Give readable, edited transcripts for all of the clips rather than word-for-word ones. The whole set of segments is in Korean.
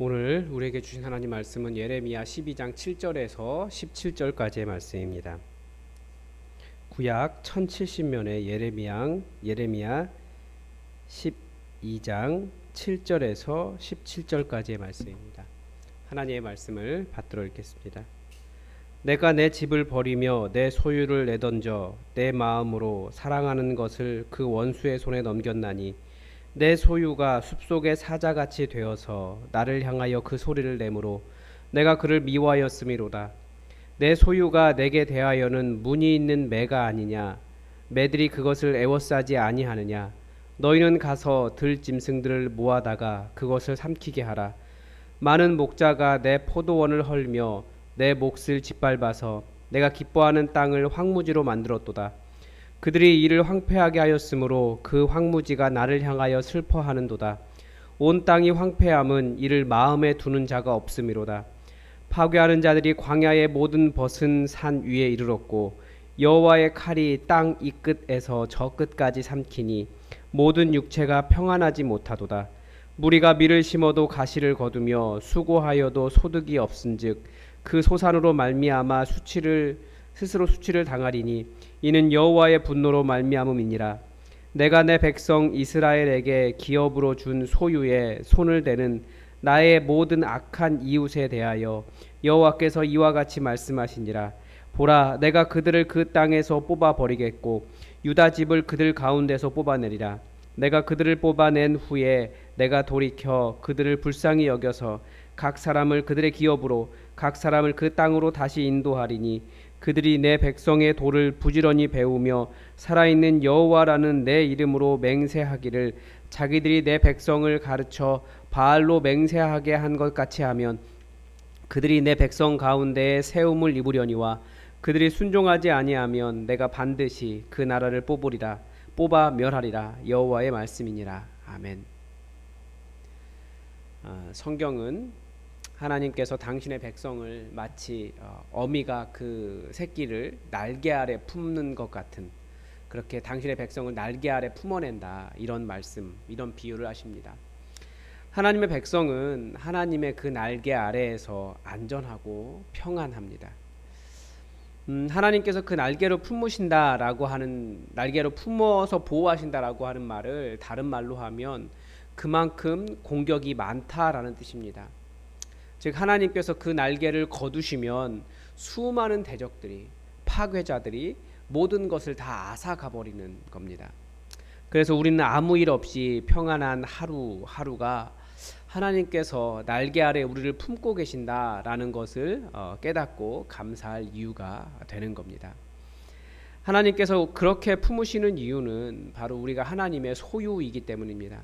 오늘 우리에게 주신 하나님 말씀은 예레미야 12장 7절에서 17절까지의 말씀입니다. 구약 1070면의 예레미야 12장 7절에서 17절까지의 말씀입니다. 하나님의 말씀을 받들어 읽겠습니다. 내가 내 집을 버리며 내 소유를 내던져 내 마음으로 사랑하는 것을 그 원수의 손에 넘겼나니 내 소유가 숲속의 사자같이 되어서 나를 향하여 그 소리를 내므로 내가 그를 미워하였음이로다. 내 소유가 내게 대하여는 무늬 있는 매가 아니냐. 매들이 그것을 애워싸지 아니하느냐. 너희는 가서 들짐승들을 모아다가 그것을 삼키게 하라. 많은 목자가 내 포도원을 헐며 내 몫을 짓밟아서 내가 기뻐하는 땅을 황무지로 만들었도다. 그들이 이를 황폐하게 하였으므로 그 황무지가 나를 향하여 슬퍼하는도다. 온 땅이 황폐함은 이를 마음에 두는 자가 없음이로다. 파괴하는 자들이 광야의 모든 벗은 산 위에 이르렀고 여호와의 칼이 땅 이 끝에서 저 끝까지 삼키니 모든 육체가 평안하지 못하도다. 무리가 밀을 심어도 가시를 거두며 수고하여도 소득이 없은즉 그 소산으로 말미암아 스스로 수치를 당하리니 이는 여호와의 분노로 말미암음이니라. 내가 내 백성 이스라엘에게 기업으로 준 소유에 손을 대는 나의 모든 악한 이웃에 대하여 여호와께서 이와 같이 말씀하시니라. 보라, 내가 그들을 그 땅에서 뽑아 버리겠고 유다 집을 그들 가운데서 뽑아내리라. 내가 그들을 뽑아낸 후에 내가 돌이켜 그들을 불쌍히 여겨서 각 사람을 그들의 기업으로 각 사람을 그 땅으로 다시 인도하리니 그들이 내 백성의 도를 부지런히 배우며 살아있는 여호와라는 내 이름으로 맹세하기를 자기들이 내 백성을 가르쳐 바알로 맹세하게 한 것 같이 하면 그들이 내 백성 가운데에 세움을 입으려니와 그들이 순종하지 아니하면 내가 반드시 그 나라를 뽑아 멸하리라. 여호와의 말씀이니라. 아멘. 성경은 하나님께서 당신의 백성을 마치 어미가 그 새끼를 날개 아래 품는 것 같은, 그렇게 당신의 백성을 날개 아래 품어낸다, 이런 말씀, 이런 비유를 하십니다. 하나님의 백성은 하나님의 그 날개 아래에서 안전하고 평안합니다. 하나님께서 그 날개로 품으신다라고 하는, 날개로 품어서 보호하신다라고 하는 말을 다른 말로 하면 그만큼 공격이 많다라는 뜻입니다. 즉 하나님께서 그 날개를 거두시면 수많은 대적들이, 파괴자들이 모든 것을 다 앗아가버리는 겁니다. 그래서 우리는 아무 일 없이 평안한 하루하루가 하나님께서 날개 아래 우리를 품고 계신다라는 것을 깨닫고 감사할 이유가 되는 겁니다. 하나님께서 그렇게 품으시는 이유는 바로 우리가 하나님의 소유이기 때문입니다.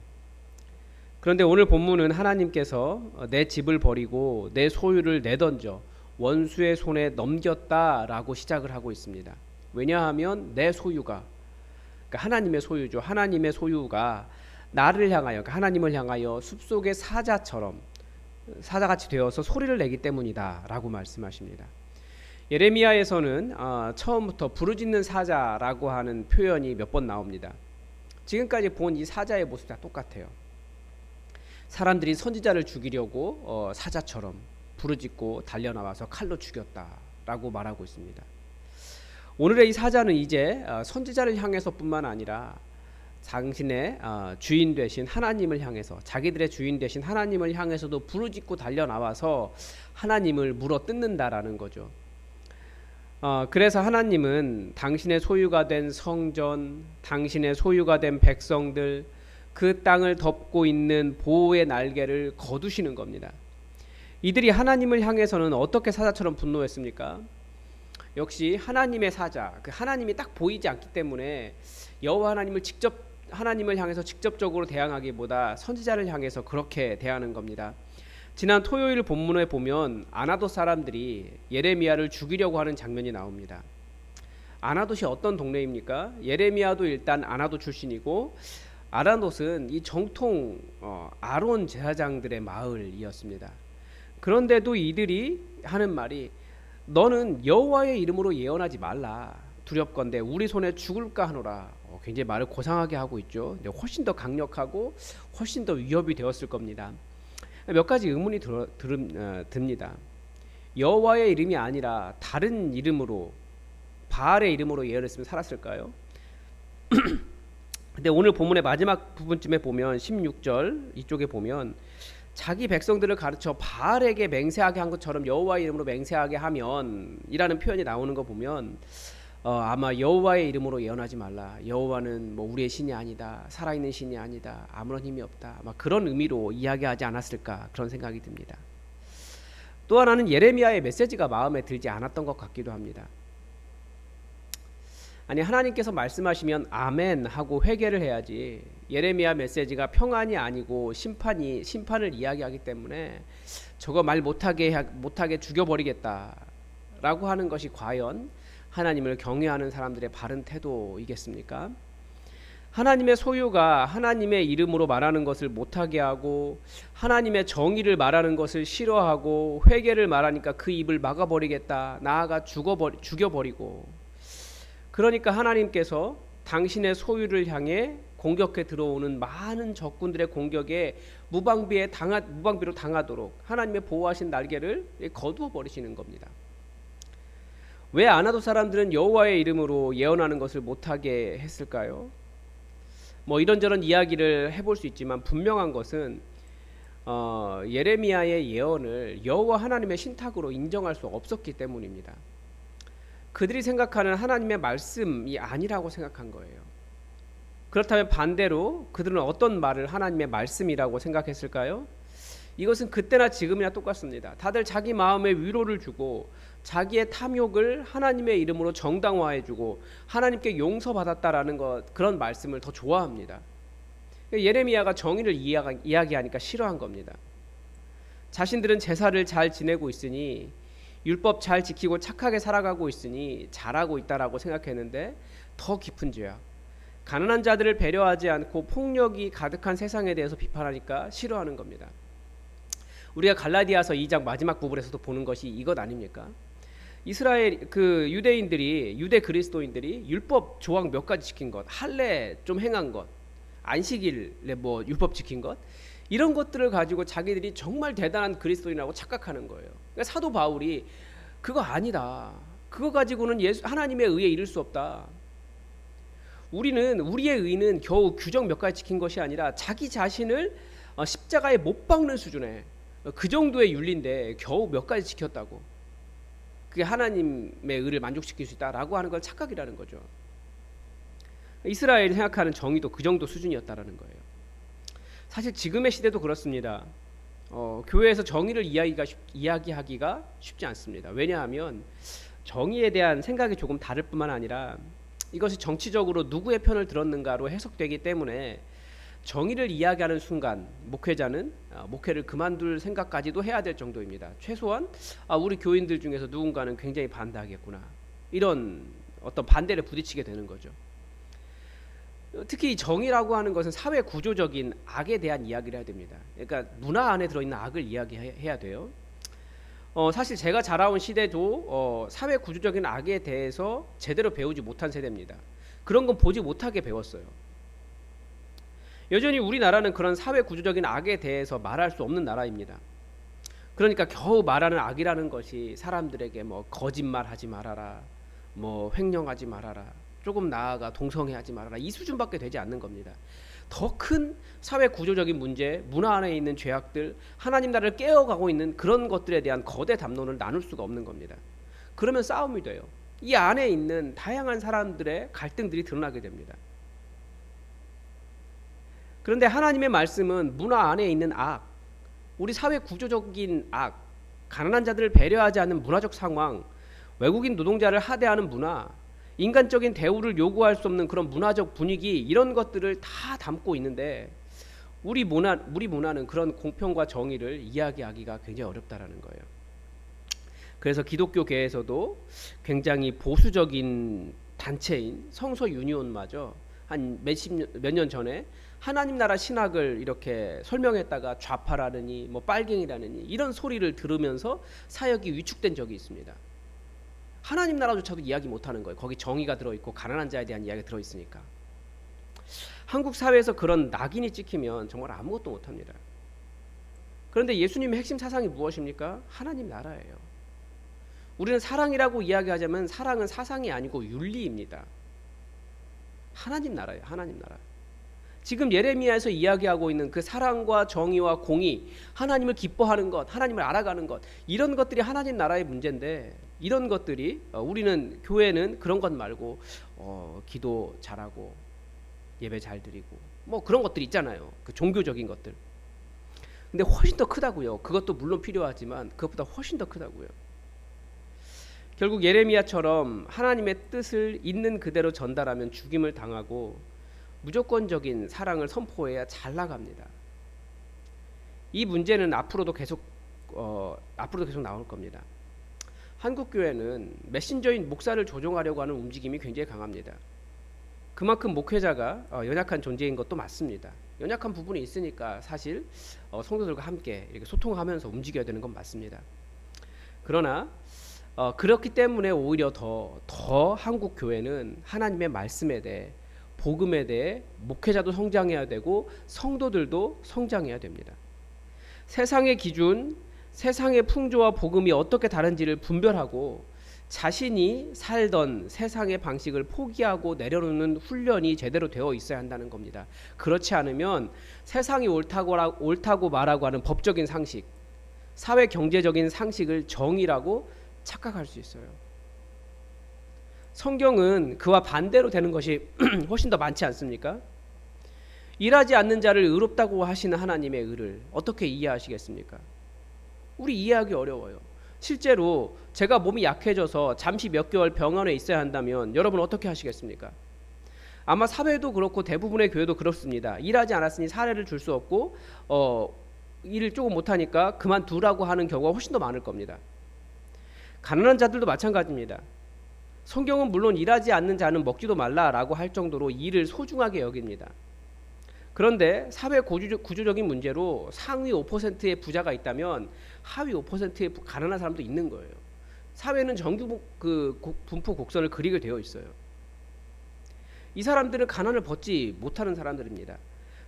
그런데 오늘 본문은 하나님께서 내 집을 버리고 내 소유를 내던져 원수의 손에 넘겼다라고 시작을 하고 있습니다. 왜냐하면 내 소유가, 그러니까 하나님의 소유죠. 하나님의 소유가 나를 향하여, 그러니까 하나님을 향하여 숲속의 사자같이 되어서 소리를 내기 때문이다라고 말씀하십니다. 예레미야에서는 처음부터 부르짖는 사자라고 하는 표현이 몇 번 나옵니다. 지금까지 본 이 사자의 모습이 다 똑같아요. 사람들이 선지자를 죽이려고 사자처럼 부르짖고 달려나와서 칼로 죽였다라고 말하고 있습니다. 오늘의 이 사자는 이제 선지자를 향해서뿐만 아니라 당신의 주인 되신 하나님을 향해서, 자기들의 주인 되신 하나님을 향해서도 부르짖고 달려나와서 하나님을 물어뜯는다라는 거죠. 그래서 하나님은 당신의 소유가 된 성전, 당신의 소유가 된 백성들, 그 땅을 덮고 있는 보호의 날개를 거두시는 겁니다. 이들이 하나님을 향해서는 어떻게 사자처럼 분노했습니까? 역시 하나님의 사자, 그 하나님이 딱 보이지 않기 때문에 여호와 하나님을 향해서 직접적으로 대항하기보다 선지자를 향해서 그렇게 대하는 겁니다. 지난 토요일 본문에 보면 아나돗 사람들이 예레미야를 죽이려고 하는 장면이 나옵니다. 아나돗이 어떤 동네입니까? 예레미야도 일단 아나돗 출신이고, 아나돗은 이 정통 아론 제사장들의 마을이었습니다. 그런데도 이들이 하는 말이, 너는 여호와의 이름으로 예언하지 말라. 두렵건대 우리 손에 죽을까 하노라. 굉장히 말을 고상하게 하고 있죠. 근데 훨씬 더 강력하고 훨씬 더 위협이 되었을 겁니다. 몇 가지 의문이 듭니다. 여호와의 이름이 아니라 다른 이름으로 바알의 이름으로 예언했으면 살았을까요? 근데 오늘 본문의 마지막 부분쯤에 보면 16절 이쪽에 보면 자기 백성들을 가르쳐 바알에게 맹세하게 한 것처럼 여호와의 이름으로 맹세하게 하면 이라는 표현이 나오는 거 보면 아마 여호와의 이름으로 예언하지 말라. 여호와는 뭐 우리의 신이 아니다. 살아있는 신이 아니다. 아무런 힘이 없다. 막 그런 의미로 이야기하지 않았을까 그런 생각이 듭니다. 또 하나는 예레미야의 메시지가 마음에 들지 않았던 것 같기도 합니다. 아니 하나님께서 말씀하시면 아멘 하고 회개를 해야지 예레미야 메시지가 평안이 아니고 심판을 이야기하기 때문에 저거 말 못하게 죽여버리겠다라고 하는 것이 과연 하나님을 경외하는 사람들의 바른 태도이겠습니까? 하나님의 소유가 하나님의 이름으로 말하는 것을 못하게 하고 하나님의 정의를 말하는 것을 싫어하고 회개를 말하니까 그 입을 막아버리겠다, 나아가 죽여버리고, 그러니까 하나님께서 당신의 소유를 향해 공격해 들어오는 많은 적군들의 공격에 무방비로 당하도록 하나님의 보호하신 날개를 거두어 버리시는 겁니다. 왜 아나도 사람들은 여호와의 이름으로 예언하는 것을 못하게 했을까요? 뭐 이런저런 이야기를 해볼 수 있지만 분명한 것은 예레미야의 예언을 여호와 하나님의 신탁으로 인정할 수 없었기 때문입니다. 그들이 생각하는 하나님의 말씀이 아니라고 생각한 거예요. 그렇다면 반대로 그들은 어떤 말을 하나님의 말씀이라고 생각했을까요? 이것은 그때나 지금이나 똑같습니다. 다들 자기 마음에 위로를 주고 자기의 탐욕을 하나님의 이름으로 정당화해주고 하나님께 용서받았다라는 그런 말씀을 더 좋아합니다. 예레미야가 정의를 이야기하니까 싫어한 겁니다. 자신들은 제사를 잘 지내고 있으니 율법 잘 지키고 착하게 살아가고 있으니 잘하고 있다라고 생각했는데 더 깊은 죄악, 가난한 자들을 배려하지 않고 폭력이 가득한 세상에 대해서 비판하니까 싫어하는 겁니다. 우리가 갈라디아서 2장 마지막 부분에서도 보는 것이 이것 아닙니까? 이스라엘 유대 그리스도인들이 율법 조항 몇 가지 지킨 것, 할례 좀 행한 것, 안식일에 뭐 율법 지킨 것, 이런 것들을 가지고 자기들이 정말 대단한 그리스도인이라고 착각하는 거예요. 그러니까 사도 바울이 그거 아니다, 그거 가지고는 하나님의 의에 이를 수 없다. 우리의 의는 겨우 규정 몇 가지 지킨 것이 아니라 자기 자신을 십자가에 못 박는 수준의 그 정도의 윤리인데 겨우 몇 가지 지켰다고, 그게 하나님의 의를 만족시킬 수 있다라고 하는 건 착각이라는 거죠. 이스라엘이 생각하는 정의도 그 정도 수준이었다라는 거예요. 사실 지금의 시대도 그렇습니다. 교회에서 정의를 이야기하기가 쉽지 않습니다. 왜냐하면 정의에 대한 생각이 조금 다를 뿐만 아니라 이것이 정치적으로 누구의 편을 들었는가로 해석되기 때문에 정의를 이야기하는 순간 목회자는 목회를 그만둘 생각까지도 해야 될 정도입니다. 최소한 우리 교인들 중에서 누군가는 굉장히 반대하겠구나, 이런 어떤 반대를 부딪히게 되는 거죠. 특히 정의라고 하는 것은 사회 구조적인 악에 대한 이야기를 해야 됩니다. 그러니까 문화 안에 들어있는 악을 이야기해야 돼요. 사실 제가 자라온 시대도 사회 구조적인 악에 대해서 제대로 배우지 못한 세대입니다. 그런 건 보지 못하게 배웠어요. 여전히 우리나라는 그런 사회 구조적인 악에 대해서 말할 수 없는 나라입니다. 그러니까 겨우 말하는 악이라는 것이 사람들에게 뭐 거짓말하지 말아라, 뭐 횡령하지 말아라, 조금 나아가 동성애하지 말아라, 이 수준밖에 되지 않는 겁니다. 더 큰 사회 구조적인 문제, 문화 안에 있는 죄악들, 하나님 나라를 깨어가고 있는 그런 것들에 대한 거대 담론을 나눌 수가 없는 겁니다. 그러면 싸움이 돼요. 이 안에 있는 다양한 사람들의 갈등들이 드러나게 됩니다. 그런데 하나님의 말씀은 문화 안에 있는 악, 우리 사회 구조적인 악, 가난한 자들을 배려하지 않는 문화적 상황, 외국인 노동자를 하대하는 문화, 인간적인 대우를 요구할 수 없는 그런 문화적 분위기, 이런 것들을 다 담고 있는데 우리 문화는 그런 공평과 정의를 이야기하기가 굉장히 어렵다라는 거예요. 그래서 기독교계에서도 굉장히 보수적인 단체인 성서 유니온마저 한 몇 년 전에 하나님 나라 신학을 이렇게 설명했다가 좌파라느니 뭐 빨갱이라느니 이런 소리를 들으면서 사역이 위축된 적이 있습니다. 하나님 나라조차도 이야기 못하는 거예요. 거기 정의가 들어있고 가난한 자에 대한 이야기가 들어있으니까. 한국 사회에서 그런 낙인이 찍히면 정말 아무것도 못합니다. 그런데 예수님의 핵심 사상이 무엇입니까? 하나님 나라예요. 우리는 사랑이라고 이야기하자면 사랑은 사상이 아니고 윤리입니다. 하나님 나라예요. 하나님 나라. 지금 예레미야에서 이야기하고 있는 그 사랑과 정의와 공의, 하나님을 기뻐하는 것, 하나님을 알아가는 것, 이런 것들이 하나님 나라의 문제인데, 이런 것들이 우리는 교회는 그런 것 말고 기도 잘하고 예배 잘 드리고 뭐 그런 것들이 있잖아요. 그 종교적인 것들. 근데 훨씬 더 크다고요. 그것도 물론 필요하지만 그것보다 훨씬 더 크다고요. 결국 예레미야처럼 하나님의 뜻을 있는 그대로 전달하면 죽임을 당하고 무조건적인 사랑을 선포해야 잘 나갑니다. 이 문제는 앞으로도 계속 나올 겁니다. 한국 교회는 메신저인 목사를 조종하려고 하는 움직임이 굉장히 강합니다. 그만큼 목회자가 연약한 존재인 것도 맞습니다. 연약한 부분이 있으니까 사실 성도들과 함께 이렇게 소통하면서 움직여야 되는 건 맞습니다. 그러나 그렇기 때문에 오히려 더 한국 교회는 하나님의 말씀에 대해, 복음에 대해 목회자도 성장해야 되고 성도들도 성장해야 됩니다. 세상의 기준, 세상의 풍조와 복음이 어떻게 다른지를 분별하고 자신이 살던 세상의 방식을 포기하고 내려놓는 훈련이 제대로 되어 있어야 한다는 겁니다. 그렇지 않으면 세상이 옳다고 말하고 하는 법적인 상식, 사회 경제적인 상식을 정의라고 착각할 수 있어요. 성경은 그와 반대로 되는 것이 훨씬 더 많지 않습니까? 일하지 않는 자를 의롭다고 하시는 하나님의 의를 어떻게 이해하시겠습니까? 우리 이해하기 어려워요. 실제로 제가 몸이 약해져서 잠시 몇 개월 병원에 있어야 한다면 여러분 어떻게 하시겠습니까? 아마 사회도 그렇고 대부분의 교회도 그렇습니다. 일하지 않았으니 사례를 줄 수 없고 일을 조금 못하니까 그만두라고 하는 경우가 훨씬 더 많을 겁니다. 가난한 자들도 마찬가지입니다. 성경은 물론 일하지 않는 자는 먹지도 말라라고 할 정도로 일을 소중하게 여깁니다. 그런데 사회 구조적인 문제로 상위 5%의 부자가 있다면 하위 5%의 가난한 사람도 있는 거예요. 사회는 정규 분포 곡선을 그리게 되어 있어요. 이 사람들은 가난을 벗지 못하는 사람들입니다.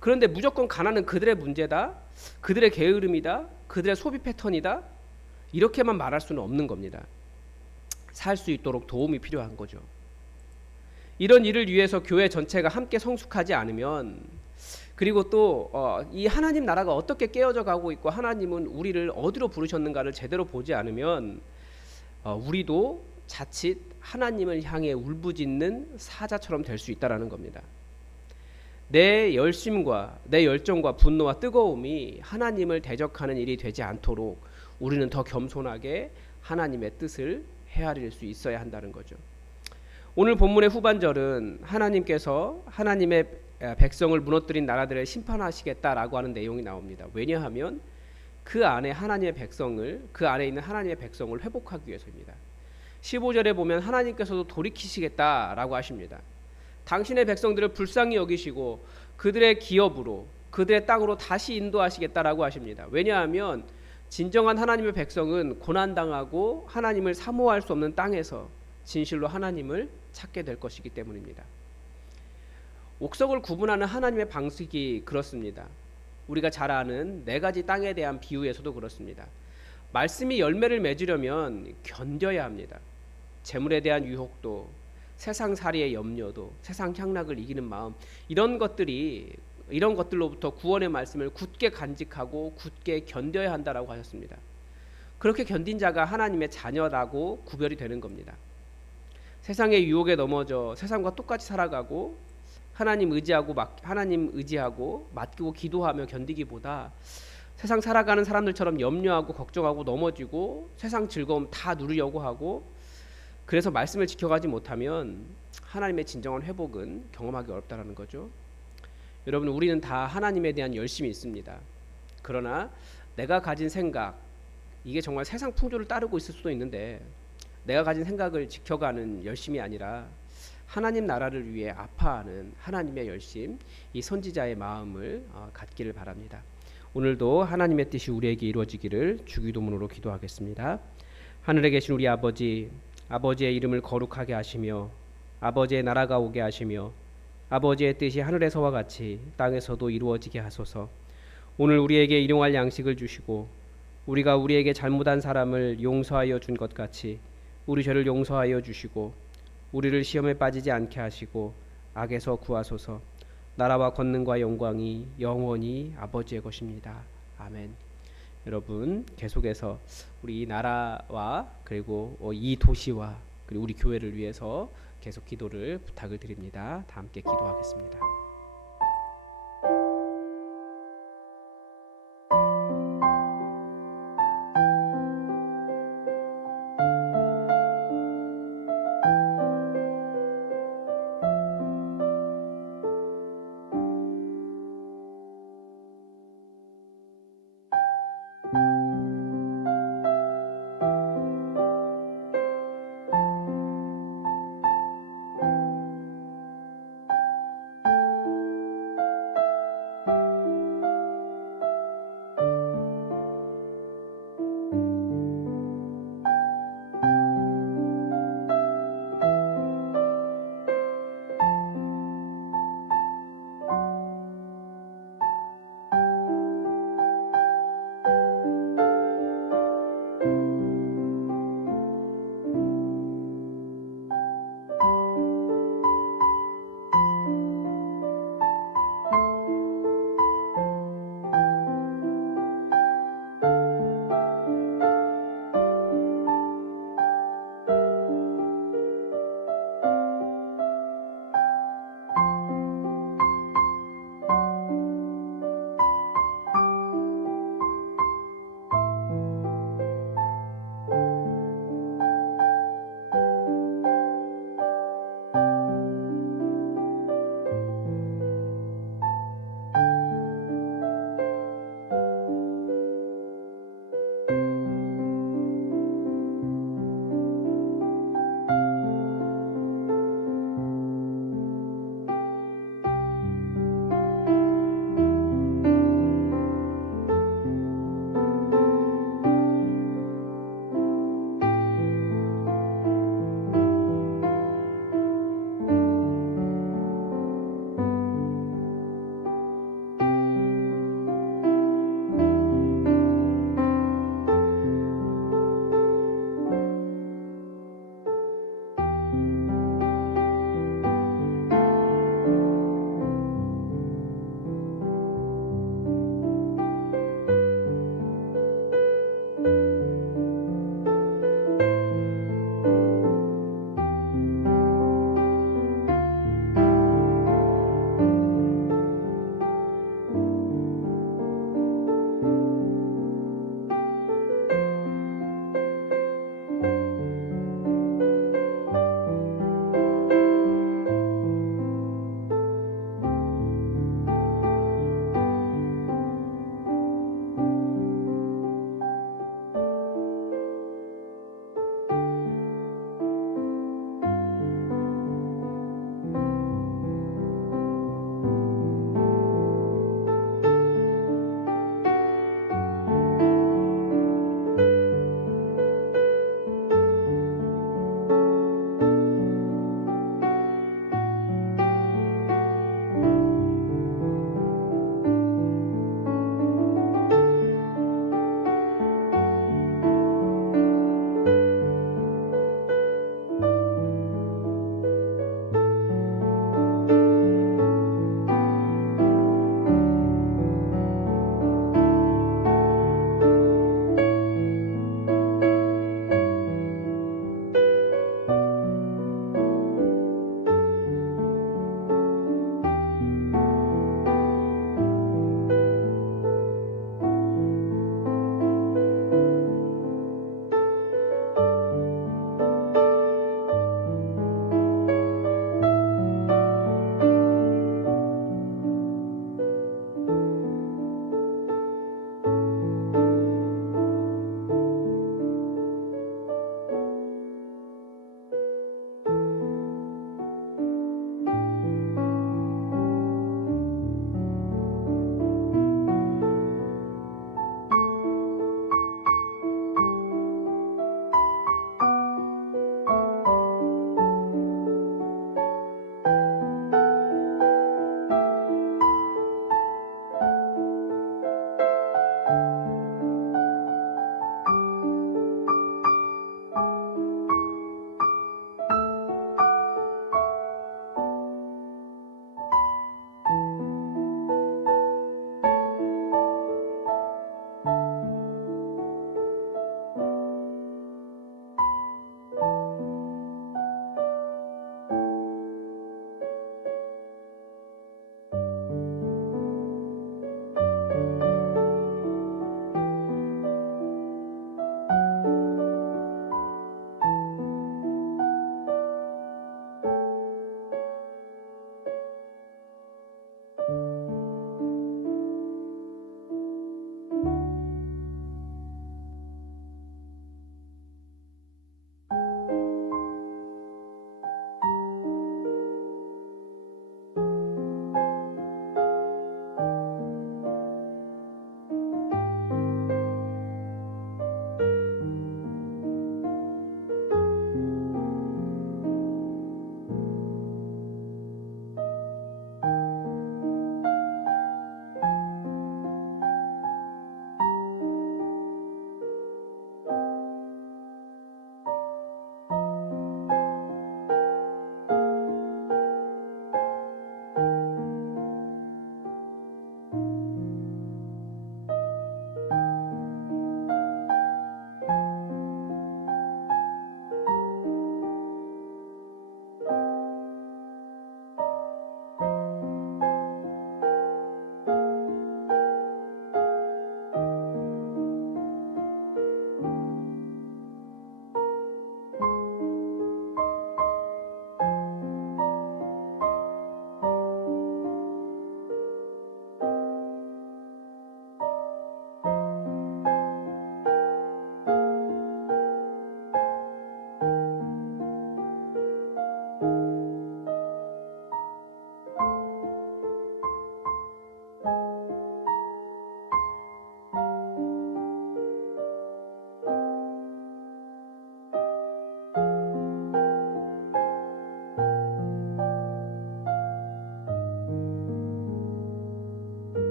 그런데 무조건 가난은 그들의 문제다, 그들의 게으름이다, 그들의 소비 패턴이다, 이렇게만 말할 수는 없는 겁니다. 살 수 있도록 도움이 필요한 거죠. 이런 일을 위해서 교회 전체가 함께 성숙하지 않으면, 그리고 또 이 하나님 나라가 어떻게 깨어져 가고 있고 하나님은 우리를 어디로 부르셨는가를 제대로 보지 않으면 우리도 자칫 하나님을 향해 울부짖는 사자처럼 될 수 있다라는 겁니다. 내 열심과 내 열정과 분노와 뜨거움이 하나님을 대적하는 일이 되지 않도록 우리는 더 겸손하게 하나님의 뜻을 헤아릴 수 있어야 한다는 거죠. 오늘 본문의 후반절은 하나님께서 하나님의 백성을 무너뜨린 나라들을 심판하시겠다라고 하는 내용이 나옵니다. 왜냐하면 그 안에 하나님의 백성을, 그 안에 있는 하나님의 백성을 회복하기 위해서입니다. 15절에 보면 하나님께서도 돌이키시겠다라고 하십니다. 당신의 백성들을 불쌍히 여기시고 그들의 기업으로, 그들의 땅으로 다시 인도하시겠다라고 하십니다. 왜냐하면 진정한 하나님의 백성은 고난당하고 하나님을 사모할 수 없는 땅에서 진실로 하나님을 찾게 될 것이기 때문입니다. 옥석을 구분하는 하나님의 방식이 그렇습니다. 우리가 잘 아는 4가지 땅에 대한 비유에서도 그렇습니다. 말씀이 열매를 맺으려면 견뎌야 합니다. 재물에 대한 유혹도, 세상살이의 염려도, 세상 향락을 이기는 마음, 이런 것들로부터 구원의 말씀을 굳게 간직하고 굳게 견뎌야 한다라고 하셨습니다. 그렇게 견딘 자가 하나님의 자녀라고 구별이 되는 겁니다. 세상의 유혹에 넘어져 세상과 똑같이 살아가고 하나님 의지하고 맡기고 기도하며 견디기보다 세상 살아가는 사람들처럼 염려하고 걱정하고 넘어지고 세상 즐거움 다 누리려고 하고, 그래서 말씀을 지켜가지 못하면 하나님의 진정한 회복은 경험하기 어렵다라는 거죠. 여러분, 우리는 다 하나님에 대한 열심이 있습니다. 그러나 내가 가진 생각, 이게 정말 세상 풍조를 따르고 있을 수도 있는데 내가 가진 생각을 지켜가는 열심이 아니라 하나님 나라를 위해 아파하는 하나님의 열심, 이 선지자의 마음을 갖기를 바랍니다. 오늘도 하나님의 뜻이 우리에게 이루어지기를 주기도문으로 기도하겠습니다. 하늘에 계신 우리 아버지, 아버지의 이름을 거룩하게 하시며 아버지의 나라가 오게 하시며 아버지의 뜻이 하늘에서와 같이 땅에서도 이루어지게 하소서. 오늘 우리에게 일용할 양식을 주시고 우리가 우리에게 잘못한 사람을 용서하여 준 것 같이 우리 죄를 용서하여 주시고 우리를 시험에 빠지지 않게 하시고 악에서 구하소서. 나라와 권능과 영광이 영원히 아버지의 것입니다. 아멘. 여러분 계속해서 우리 나라와 그리고 이 도시와 그리고 우리 교회를 위해서 계속 기도를 부탁을 드립니다. 다 함께 기도하겠습니다.